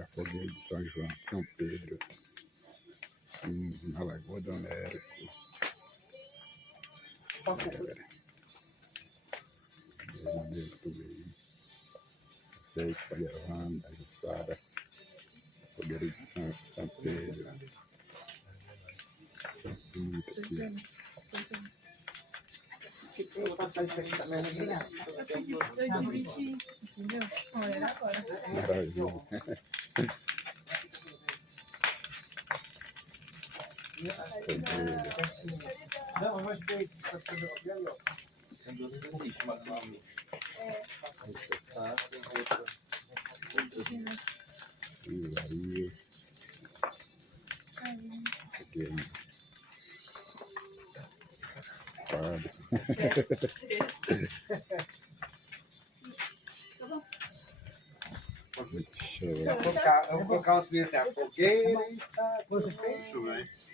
a fogueira de São João, São Pedro, na Lagoa do Américo. Galera, Deus por aí. Sei que está gravando, a Jussara, fogueira de São Pedro. Bonito aqui. Maravilha. Não, mas foi para fazer o piano. Ivarias. Aqui aí. Padre. Muito show. Eu vou colocar outra vez a fogueira e está perfeito, não é?